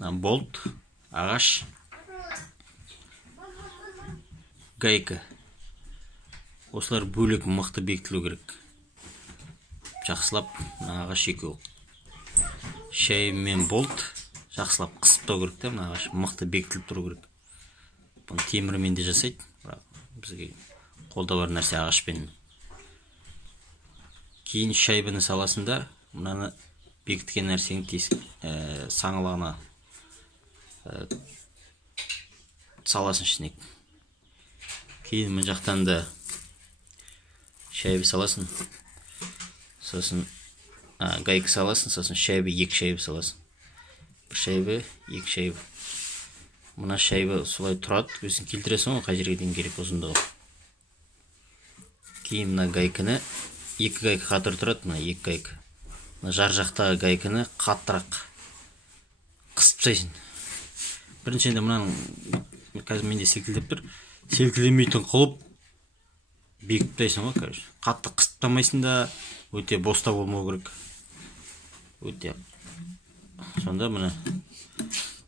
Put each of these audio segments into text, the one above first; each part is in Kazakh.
болт, ағаш, гайка. Осылар бөлек мықты бекітілу керек. Жақсылап ағаш екеу. Шай мен болт жақсылап қысыптау керек те, ағаш мықты бекітіліп тұру керек. Бұны темірмен де жасайды. Бізге қолда бар нәрсе ағашпен. Кейін шайбаны саласында мынаны бекіткен нәрсенің саңылағына саласын ішіне. Кейін мына жақтан да шайбы саласын. Сосын гайка саласын, сосын шайбы, екі шайбы саласын. Бір шайбы, екі шайбы. Мына шайбы солай тұрады, өзін келтіресің ғой, қай жерге дейін керек ұзындығы. Кейін мына гайканы, екі гайка қатыр тұрады, мына екі гайка. Мына жар жақтағы гайканы қаттырақ қысып тастайсың. Біріншінде мынаның қазір менде секілдеп тұр, селкілемейтін қылып бекіп тастайсың ғой, короче. Қатты қысыптамайсың да, өте боста болмау керек. Өте. Сонда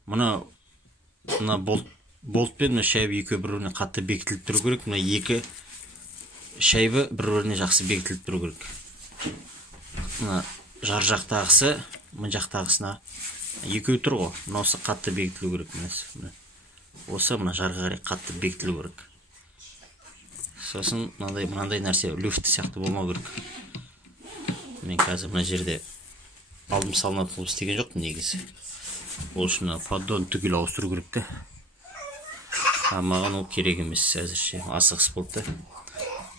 мына болт пен шайбы екеуі бір-біріне қатты бекітіліп тұру керек. Мына екі шайбы бір-біріне жақсы бекітіліп тұру керек. Мына жар жақтағысы, мына жақтағысына екеуі тұр ғой. Мына осы қатты бекітілу керек. Осы мына жарға қарай қатты бекітілу керек. Сосын мынандай нәрсе люфт сияқты болмау керек. Мен қазір мына жерде алдым салынатын қылып істеген жоқпын негізі. Ол үшін поддон түгел ауыстыру керек те. Маған ол керек емес әзірше. Асығыс болды да.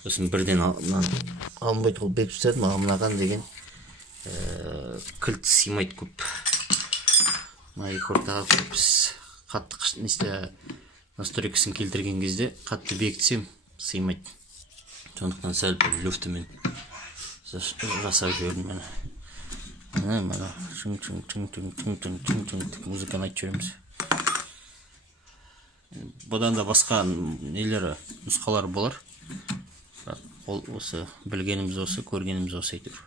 Сосын бірден алынбайды қылып бекіп тастадым. Мынаған деген кілт сыймайды көп. Мына екі ортаға біз қатты настройкасын келтірген кезде қатты бекітсем сыймайды. Сондықтан сәл бір люфтімен жасап жібердім. Мына музыканы айтып жүреміз. Бұдан да басқа нелері, нұсқалары болар. Осы білгеніміз осы, көргеніміз осы әйтеуір.